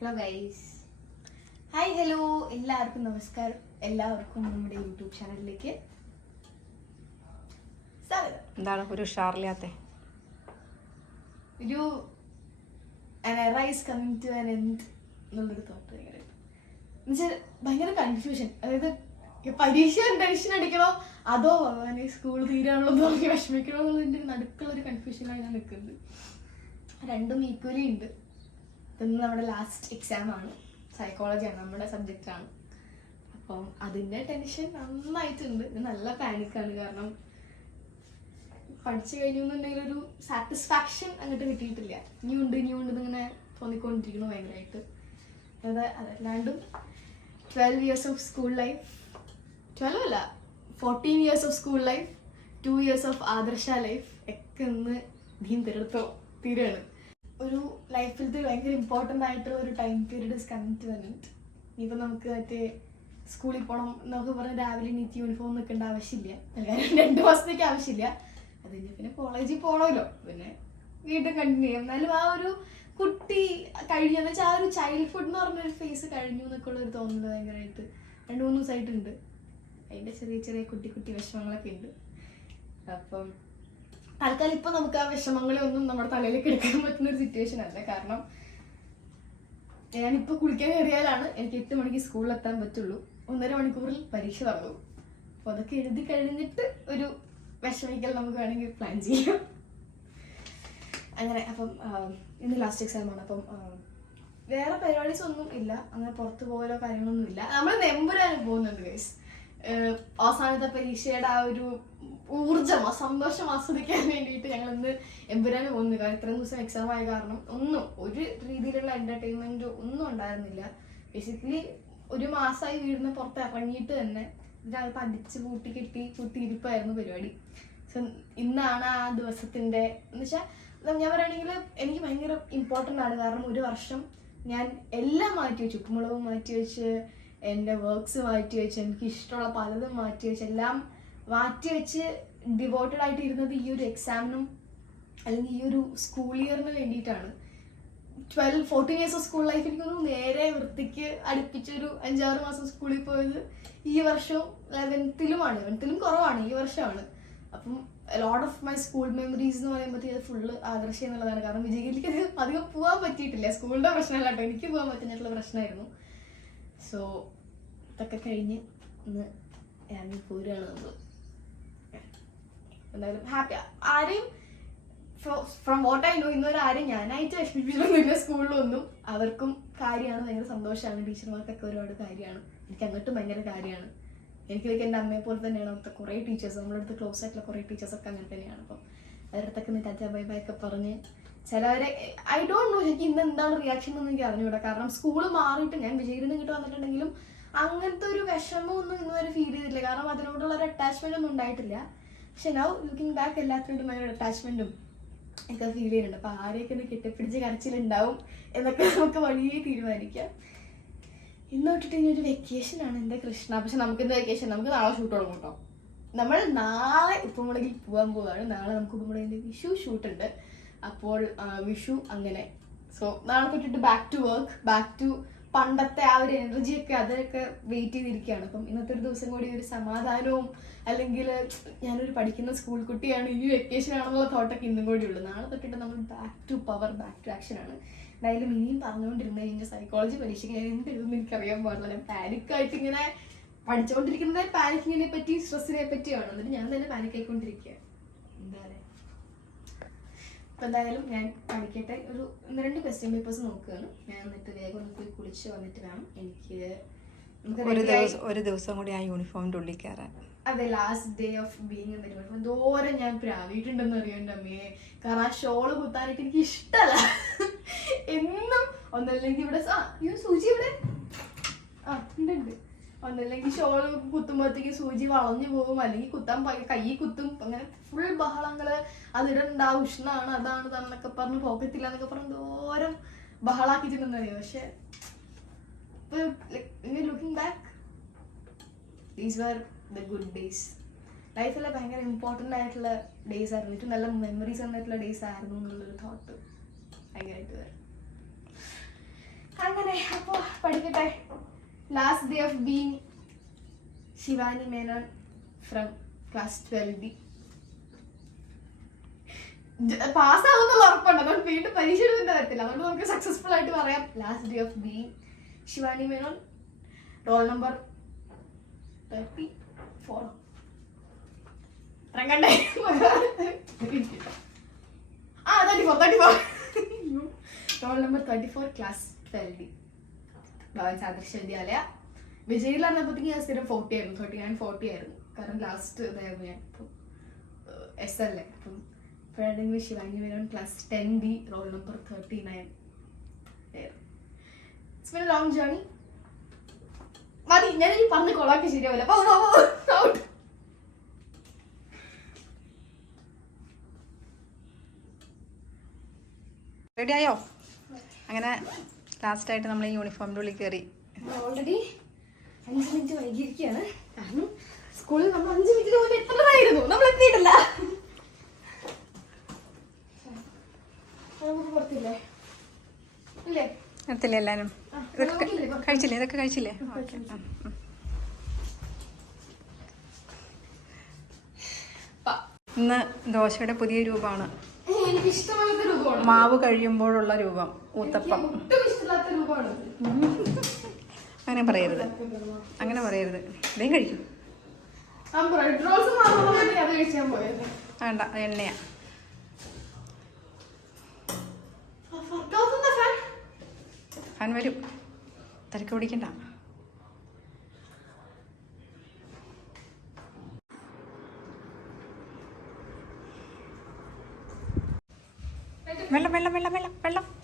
Hello guys hi hello എല്ലാവർക്കും നമസ്കാരം. എല്ലാവർക്കും നമ്മുടെ യൂട്യൂബ് ചാനലിലേക്ക് സ്വാഗതം. എന്താണ് ഒരു ഉഷാറില്ലാത്ത? ഒരു rise coming to an end എന്നുള്ളൊരു തോട്ട് ഭയങ്കര എന്നുവെച്ചാൽ ഭയങ്കര കൺഫ്യൂഷൻ അതായത് പരീക്ഷ ടെൻഷൻ അടിക്കണോ? അതോ ഭഗവാനെ സ്കൂൾ തീരാണല്ലോ നോക്കി വിഷമിക്കണോ എന്നുള്ളതിന്റെ നടുക്കുള്ള ഒരു കൺഫ്യൂഷനാണ് ഞാൻ നിൽക്കുന്നത് രണ്ടും ഈക്വലി ഉണ്ട്. ഇന്ന് നമ്മുടെ ലാസ്റ്റ് എക്സാം ആണ് സൈക്കോളജിയാണ് നമ്മുടെ സബ്ജക്റ്റ് ആണ്. അപ്പം അതിന്റെ ടെൻഷൻ നന്നായിട്ടുണ്ട്. നല്ല പാനിക്കാണ് കാരണം പഠിച്ചു കഴിഞ്ഞു എന്നുണ്ടെങ്കിൽ ഒരു സാറ്റിസ്ഫാക്ഷൻ അങ്ങോട്ട് കിട്ടിയിട്ടില്ല. ഇനി ഉണ്ട് ഇനി ഉണ്ട് ഇങ്ങനെ തോന്നിക്കൊണ്ടിരിക്കുന്നു ഭയങ്കരമായിട്ട് അത് അതല്ലാണ്ടും twelve years of school life twelve അല്ല fourteen years of school life two years of Adarsha life ഒക്കെ ഇന്ന് നീം തീർത്തോ തീരാണ്. ഒരു ലൈഫിലത്തെ ഭയങ്കര ഇമ്പോർട്ടന്റ് ആയിട്ടുള്ള ഒരു ടൈം പീരീഡ് ഇസ് എൻഡ് ഇനിയിപ്പോൾ നമുക്ക് മറ്റേ സ്കൂളിൽ പോകണം എന്നൊക്കെ പറഞ്ഞ് രാവിലെ നീറ്റ് യൂണിഫോം നിൽക്കേണ്ട ആവശ്യമില്ല. അല്ലെങ്കിൽ രണ്ട് മാസത്തേക്ക് ആവശ്യമില്ല. അത് പിന്നെ കോളേജിൽ പോകണമല്ലോ പിന്നെ വീണ്ടും കണ്ടിന്യൂ ചെയ്യാം. എന്നാലും ആ ഒരു കുട്ടി കഴിഞ്ഞു. എന്ന് വെച്ചാൽ ആ ഒരു ചൈൽഡ്ഹുഡ് എന്ന് പറഞ്ഞൊരു ഫേസ് കഴിഞ്ഞു എന്നൊക്കെ ഉള്ളൊരു തോന്നൽ ഭയങ്കരമായിട്ട് രണ്ട് മൂന്ന് ദിവസമായിട്ടുണ്ട് അതിന്റെ ചെറിയ ചെറിയ കുട്ടി കുട്ടി വിഷമങ്ങളൊക്കെ ഉണ്ട്. അപ്പം തൽക്കാലം ഇപ്പൊ നമുക്ക് ആ വിഷമങ്ങളെ ഒന്നും നമ്മുടെ തലയിൽ കിടക്കാൻ പറ്റുന്ന ഒരു സിറ്റുവേഷൻ അല്ല. കാരണം ഞാനിപ്പോ കുളിക്കാൻ കയറിയാലാണ് എനിക്ക് എട്ട് മണിക്ക് സ്കൂളിൽ എത്താൻ പറ്റുള്ളൂ. ഒന്നര മണിക്കൂറിൽ പരീക്ഷ തുടങ്ങും അപ്പൊ അതൊക്കെ എഴുതി കഴിഞ്ഞിട്ട് ഒരു വിഷമിക്കൽ നമുക്ക് വേണമെങ്കിൽ പ്ലാൻ ചെയ്യാം. അങ്ങനെ അപ്പം ഇന്ന് ലാസ്റ്റ് എക്സാം ആണ്. അപ്പം വേറെ പരിപാടീസ് ഒന്നും ഇല്ല. അങ്ങനെ പുറത്തു പോകലോ കാര്യങ്ങളൊന്നും ഇല്ല. നമ്മൾ നെമ്പുരാൻ പോകുന്നുണ്ട് ഗൈസ് അവസാനത്തെ പരീക്ഷയുടെ ആ ഒരു ഊർജം ആ സന്തോഷം ആസ്വദിക്കാൻ വേണ്ടിയിട്ട് ഞങ്ങൾ ഇന്ന് എമ്പുരാന് പോകുന്നു കാരണം ഇത്രയും ദിവസം എക്സാം ആയ കാരണം ഒന്നും ഒരു രീതിയിലുള്ള എന്റർടൈൻമെന്റ് ഒന്നും ഉണ്ടായിരുന്നില്ല. ബേസിക്കലി ഒരു മാസമായി വീടിന് പുറത്ത് ഇറങ്ങിയിട്ട് തന്നെ ഇതിനകത്ത് അടിച്ച് കൂട്ടി കെട്ടി കുത്തിയിരിപ്പായിരുന്നു പരിപാടി. സോ ഇന്നാണ് ആ ദിവസത്തിന്റെ എന്ന് വെച്ചാൽ ഞാൻ പറയുകയാണെങ്കിൽ എനിക്ക് ഭയങ്കര ഇമ്പോർട്ടന്റ് ആണ്. കാരണം ഒരു വർഷം ഞാൻ എല്ലാം മാറ്റി വെച്ചു. ഉപ്പുമുളകും മാറ്റി വെച്ച് എന്റെ വർക്ക്സ് മാറ്റി വെച്ച് എനിക്ക് ഇഷ്ടമുള്ള പലതും മാറ്റി വെച്ച് എല്ലാം മാറ്റി വെച്ച് ഡിവോട്ടഡ് ആയിട്ട് ഇരുന്നത് ഈ ഒരു എക്സാമിനും അല്ലെങ്കിൽ ഈ ഒരു സ്കൂൾ ഇയറിന് വേണ്ടിയിട്ടാണ്. Twelve fourteen years of school life എനിക്കൊന്ന് നേരെ വൃത്തിക്ക് അടുപ്പിച്ചൊരു അഞ്ചാറ് മാസം സ്കൂളിൽ പോയത് ഈ വർഷവും ലെവൻത്തിലുമാണ് ലെവൻത്തിലും കുറവാണ് ഈ വർഷമാണ്. അപ്പം lot of my school memories എന്ന് പറയുമ്പോഴത്തേക്ക് ഫുള്ള് ആദർശം എന്നുള്ളതാണ്. കാരണം വിജയിലേക്ക് അത് അധികം പോകാൻ പറ്റിയിട്ടില്ല. സ്കൂളിന്റെ പ്രശ്നമല്ല കേട്ടോ. എനിക്ക് പോകാൻ പറ്റുന്നിട്ടുള്ള പ്രശ്നമായിരുന്നു. സോ ഇതൊക്കെ കഴിഞ്ഞ് ഇന്ന് ഇറങ്ങി പോരുകയാണ് നമ്മൾ എന്തായാലും ഹാപ്പി ആരെയും ഫ്രം വാട്ട് ഐ നോ ഇന്നുവരെ ആരെയും ഞാനായിട്ട് വിഷമിപ്പിച്ചിട്ടൊന്നുമില്ല. സ്കൂളിലൊന്നും അവർക്കും കാര്യമാണ് ഭയങ്കര സന്തോഷമാണ്. ടീച്ചർമാർക്കൊക്കെ ഒരുപാട് കാര്യമാണ്. എനിക്ക് അങ്ങോട്ടും ഭയങ്കര കാര്യമാണ്. എനിക്ക് ലൈക്ക് എന്റെ അമ്മയെ പോലെ തന്നെയാണ് അവിടുത്തെ കുറേ ടീച്ചേഴ്സ് നമ്മുടെ അടുത്ത് ക്ലോസ് ആയിട്ടുള്ള കുറേ ടീച്ചേഴ്സൊക്കെ അങ്ങനെ തന്നെയാണ്. അപ്പം അവരടുത്തൊക്കെ നിന്ന് ടാറ്റ ബൈ ബൈ ഒക്കെ പറഞ്ഞ് ചിലവരെ ഐ ഡോണ്ട് നോ എനിക്ക് ഇന്ന് എന്താണ് റിയാക്ഷൻ എന്ന് എനിക്ക് അറിഞ്ഞുകൂടാ. കാരണം സ്കൂൾ മാറിയിട്ട് ഞാൻ വിജയിന്ന് ഇങ്ങോട്ട് വന്നിട്ടുണ്ടെങ്കിലും അങ്ങനത്തെ ഒരു വിഷമമൊന്നും ഇന്നുവരെ ഫീൽ ചെയ്തിട്ടില്ല. കാരണം അതിനോടുള്ള ഒരു അറ്റാച്ച്മെന്റ് ഒന്നും ഉണ്ടായിട്ടില്ല. പക്ഷെ നൗ ലുക്കിംഗ് ബാക്ക് എല്ലാത്തിനോടും ഭയങ്കര അറ്റാച്ച്മെന്റും ഒക്കെ ഫീൽ ചെയ്യുന്നുണ്ട്. അപ്പൊ ആരെയൊക്കെ ഒന്ന് കെട്ടിപ്പിടിച്ച് കരച്ചിലുണ്ടാവും എന്നൊക്കെ നമുക്ക് വഴിയെ തീരുമാനിക്കാം. ഇന്ന് തൊട്ടിട്ട് ഇനി ഒരു വെക്കേഷൻ ആണ് എന്റെ കൃഷ്ണ. പക്ഷെ നമുക്ക് ഇന്ന് വെക്കേഷൻ നമുക്ക് നാളെ ഷൂട്ട് തുടങ്ങും കേട്ടോ. നമ്മൾ നാളെ ഉപ്പുമുളകിൽ പോകാൻ പോവാണ്. നാളെ നമുക്ക് ഉപ്പുമുളകിന്റെ വിഷു ഷൂട്ട് ഉണ്ട്. അപ്പോൾ വിഷു അങ്ങനെ. സോ നാളെ തൊട്ടിട്ട് back to work back to പണ്ടത്തെ ആ ഒരു എനർജി ഒക്കെ അതൊക്കെ വെയിറ്റ് ചെയ്തിരിക്കുകയാണ്. അപ്പം ഇന്നത്തെ ഒരു ദിവസം കൂടി ഒരു സമാധാനവും അല്ലെങ്കിൽ ഞാനൊരു പഠിക്കുന്ന സ്കൂൾ കുട്ടിയാണ് ഈ വെക്കേഷൻ ആണെന്നുള്ള തോട്ടൊക്കെ ഇന്നും കൂടി ഉള്ളൂ. നാളെ തൊട്ടിട്ട് നമ്മൾ back to power back to action ആണ്. എന്തായാലും ഇനിയും പറഞ്ഞുകൊണ്ടിരുന്ന കഴിഞ്ഞാൽ സൈക്കോളജി പരീക്ഷയ്ക്ക് ഞാൻ എന്ത് എഴുതുമെന്ന് എനിക്കറിയാൻ പാടില്ല പാനിക്കായിട്ട് ഇങ്ങനെ പഠിച്ചുകൊണ്ടിരിക്കുന്നത് പാനിക്കിങ്ങിനെ പറ്റി സ്ട്രെസ്സിനെ പറ്റിയാണ്. എന്നിട്ട് ഞാൻ തന്നെ പാനിക് ആയിക്കൊണ്ടിരിക്കുക എന്താ പറയുക അപ്പൊ എന്തായാലും ഞാൻ പഠിക്കട്ടെ. ഒരു ഒന്ന് രണ്ട് ക്വസ്റ്റ്യൻ പേപ്പേഴ്സ് നോക്കുകയാണ്. ഞാൻ എന്നിട്ട് വേഗം ഒന്ന് പോയി കുളിച്ച് വന്നിട്ട് വേണം. എനിക്ക് ഒരു ദിവസം ഒരു ദിവസം കൂടി ആ യൂണിഫോമിന്റെ ഉള്ളിൽ കയറാൻ. അതെ ലാസ്റ്റ് ഡേ ഓഫ് ബീങ് എന്ന് പറയുമ്പോൾ ദൂരം ഞാൻ പ്രാവിയിട്ടുണ്ടെന്ന് അറിയണ്ട അമ്മയെ കാരണം ആ ഷോൾ കുത്താനായിട്ട് എനിക്ക് ഇഷ്ടമല്ല എന്നും ഒന്നല്ലെങ്കിൽ ഇവിടെ ആ സൂചി ഇവിടെ. ആ ഉണ്ട് ഉണ്ട്. ഒന്നല്ലെങ്കിൽ ഷോൾ കുത്തുമ്പോഴത്തേക്ക് സൂചി വളഞ്ഞു പോകും. അല്ലെങ്കിൽ കുത്താൻ കൈ കുത്തും. അങ്ങനെ ഫുൾ ബഹളങ്ങൾ അതിടണ്ട ഉഷ്ണാണ് അതാണ് ഇതാണെന്നൊക്കെ പറഞ്ഞ് പോക്കറ്റില്ല എന്നൊക്കെ പറഞ്ഞ് ദൂരം ബഹളാക്കിയിട്ടുണ്ടെന്നറിയാം പക്ഷെ looking back these were the good days ലൈഫിലെ ഭയങ്കര ഇമ്പോർട്ടന്റ് ആയിട്ടുള്ള ഡേയ്സ് ആയിരുന്നു. ഏറ്റവും നല്ല മെമ്മറീസ് തന്നിട്ടുള്ള ഡേയ്സ് ആയിരുന്നു എന്നുള്ളൊരു തോട്ട് ഭയങ്കരമായിട്ട് അങ്ങനെ അപ്പോൾ അപ്പൊ പഠിക്കട്ടെ. Last day of being Shivani Menon from class twelve B പാസ്സാവുന്നുള്ള ഉറപ്പുണ്ട്. അതുകൊണ്ട് വീണ്ടും പരീക്ഷ എഴുതേണ്ട തരത്തില്ല. അതുകൊണ്ട് നമുക്ക് സക്സസ്ഫുൾ ആയിട്ട് പറയാം. Last day of being Shivani Menon roll number thirty four ഇറങ്ങണ്ടേ? ആ thirty four thirty four roll number thirty four class twelve D Bhavans Adarsha Vidyalaya. വിജയിൽ അറിഞ്ഞപ്പോഴത്തേക്ക് ഞാൻ സ്ഥിരം ഫോർട്ടി ആയിരുന്നു. തേർട്ടി നയൻ ഫോർട്ടി ആയിരുന്നു. കാരണം ലാസ്റ്റ് ഇതായിരുന്നു ഞാൻ. ഇപ്പം എസ് അല്ലേ അപ്പം ഇപ്പോഴാണെങ്കിൽ Shivani Menon class ten B roll number thirty nine it's been long journey മതി ഞാൻ ഈ പറഞ്ഞ് കൊളാക്കി ശരിയാവില്ല. റെഡി ആയോ? അങ്ങനെ ലാസ്റ്റായിട്ട് നമ്മൾ ഈ യൂണിഫോമിന്റെ ഉള്ളിൽ കയറി ഓൾറെഡി അഞ്ച് മിനിറ്റ് വൈകിയിരിക്കുകയാണ്. കാരണം സ്കൂളിൽ നമ്മൾ അഞ്ച് മിനിറ്റ് മുമ്പ് എത്തുന്നതായിരുന്നു നമ്മൾ എത്തിയിട്ടില്ല. നമുക്ക് പുറത്തില്ലേ? ഇല്ലേ? എത്തില്ലേ എല്ലാവരും ഇതൊക്കെ? കഴിച്ചില്ലേ? ഇതൊക്കെ കഴിച്ചില്ലേ? ഓക്കെ. ഇന്ന് ദോശയുടെ പുതിയ രൂപമാണ്. മാവ് കഴിയുമ്പോഴുള്ള രൂപം. ഊത്തപ്പം. അങ്ങനെ പറയരുത്. അങ്ങനെ പറയരുത്. വേഗം കഴിക്കും. വേണ്ട എണ്ണയാ. ഫാൻ വരും. തിരക്ക് പിടിക്കണ്ട. വെള്ളം വെള്ളം വെള്ളം വെള്ളം വെള്ളം.